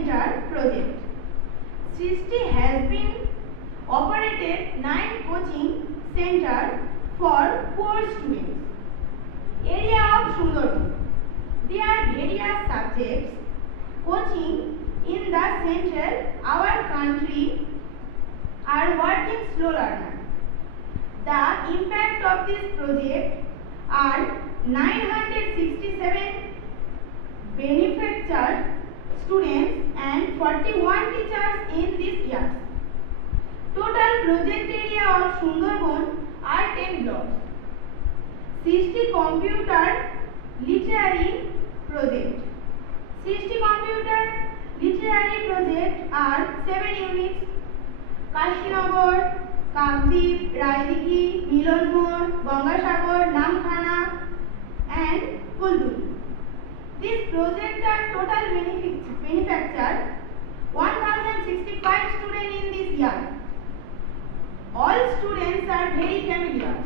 center project. Srishti has been operated 9 coaching centers for poor students. Area of Sundarban. There are various subjects coaching in the center. Our country are working slow learner. The impact of this project are 967 beneficiaries, students and 41 teachers in this year. Total project area of Sundarban are 10 blocks. 60 computer literary project. 60 computer literary project are 7 units. Kashinagar, Kakdip, Raidiki, Milanmore, Gangasagar, Namkhana and Kulduri. This project are total benefactor 1065 students in this year. All students are very familiar.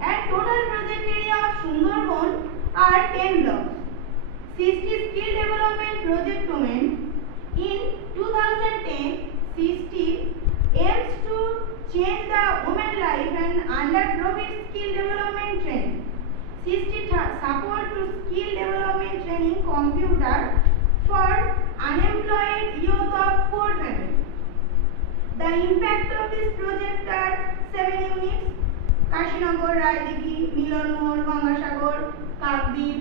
And total project area of Sundarban are 10 blocks. 60 skill development project domain. In 2010, 60 aims to change the women life and underprivileged skill development training. 60 support to skill development training computer for unemployed youth of poor family. The impact of this project are 7 units. Kashinagar, Raidiki, Milanmore, Gangasagar, Kakdip,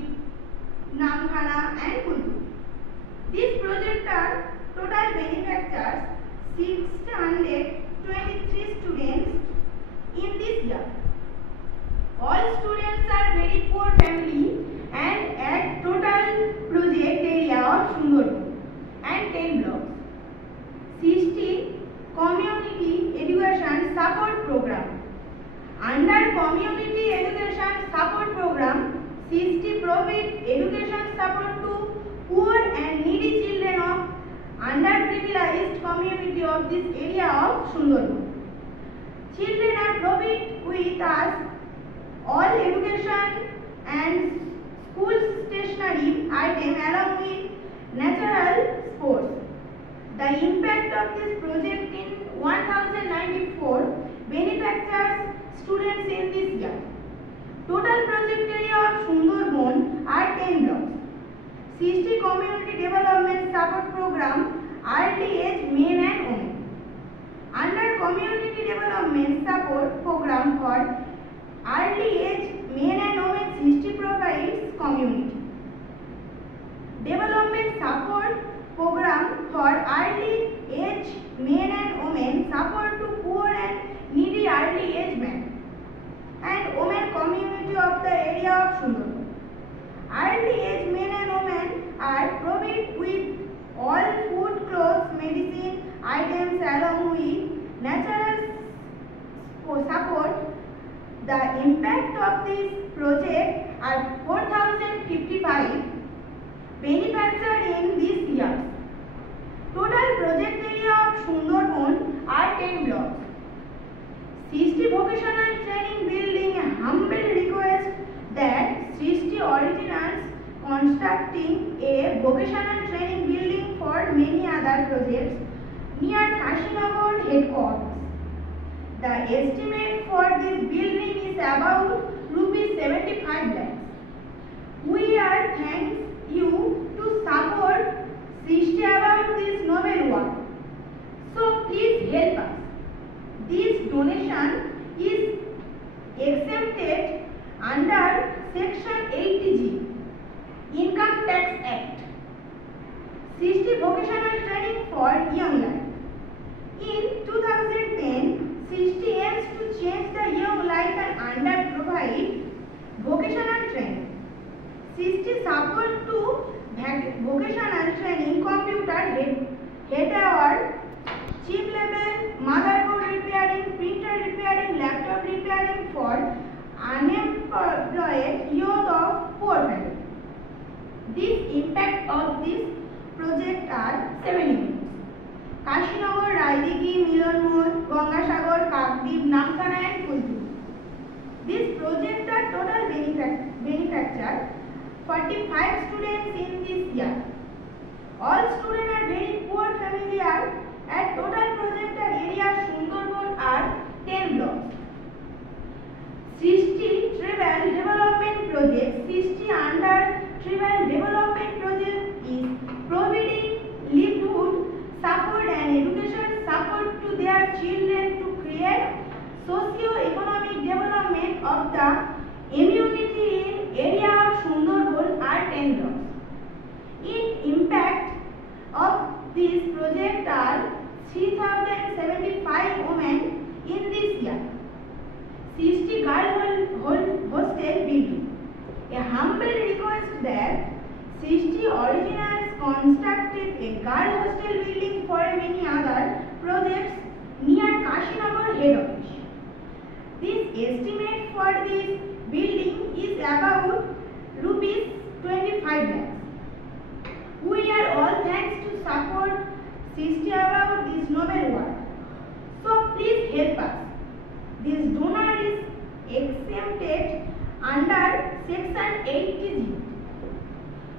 Namkhana and Kulduri. These projects are total benefactors 623 students in this year. All students are very poor family and at total project area of Sundarban and 10 blocks. 60 community education support program. Under community education support program, 60 provide education support to poor and needy children of underprivileged community of this area of Sundarban. Children are provided with us all education and school stationery item along with natural sports. The impact of this project in 1094 benefactors students in this year. Total project area of Sundarban are 10 blocks. 60 community development support program early age men and women. Under community development support program for early age men and women, 60 provides community development support program for early age men and women, support to poor and needy early age men and women community of the area of Sundarban. Early age men and women are provided with all food, clothes, medicine items along with natural support. The impact of this project are 4055 benefactors in this year. Total project area of Sundarban are 10 blocks. 60 vocational training building. A humble request that 60 originals constructing a vocational training building for many other projects near Kashinagar headquarters. The estimate for this building is about ₹75 lakhs. We are thanks you to support 60 about this noble work. So please help us. This donation is exempted under Section 80G Income Tax Act. 60 vocational training for young life. In 2010, 60 aims to change the young life and underprovide vocational training. 60 support to vocational training computer head chip level, motherboard repairing, printer repairing, laptop repairing for unemployed youth of poor family. This impact of this project are 7 units. Kashinagar, Raidiki, Milanmore, Gangasagar, Kakdip, Namkhana and Kulduri. This project are total benefactor 45 students in this year. All students are this project are 3075 women in this year. 60 girl hostel building. A humble request that 60 originals constructed a girl hostel building for many other projects near Kashinagar head office. This estimate for this building is about rupees 25 lakhs. We are all thanks to support 60 about this noble work. So please help us. This donor is exempted under Section 80G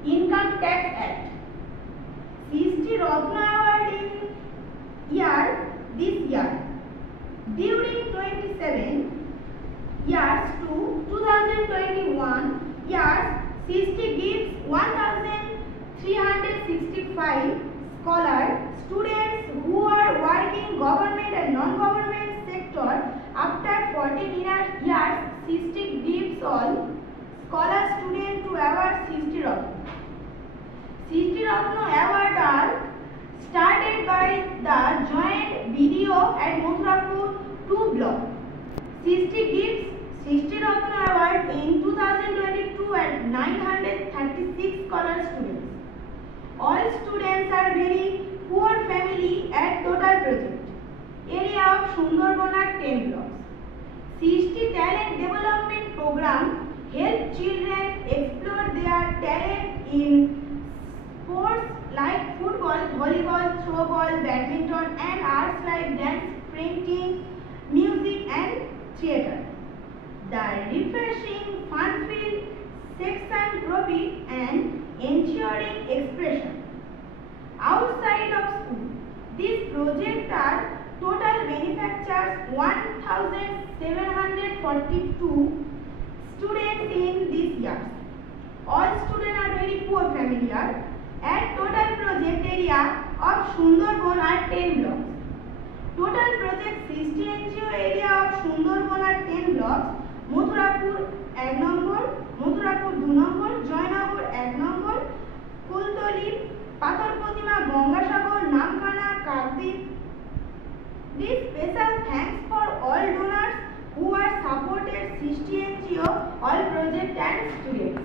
Income Tax Act. 60 Ratna Award in this year. During 27 years to 2021 years, 60 gives 1,365 scholar students who are working government and non-government sector. After 14 years, 60 gives all scholar students to award 60 Ratna. 60 Ratna award are started by the joint BDO at Mathurapur 2 block. 60 gives 60 Ratna award in 2022 at 936 scholar students. All students are very poor family at total project. Area of Sundarban are 10 blocks. 60 talent development program help children explore their talent in sports like football, volleyball, throwball, badminton and arts like dance, painting, music and theatre. The refreshing, fun-filled section profit and ensuring expression. Outside of school, these projects are total manufactures 1,742 students in this year. All students are very poor family at total project area of Sundarban are 10 blocks. Total project 60 NGO area of Sundarban are 10 blocks. Mathurapur 1 number, Mathurapur 2 number, Joynagar 1 number, Kultoli, Pathar Pratima, Gangasagar, Namkhana, Kardip. This special thanks for all donors who are supported 60 NGO, all project and students.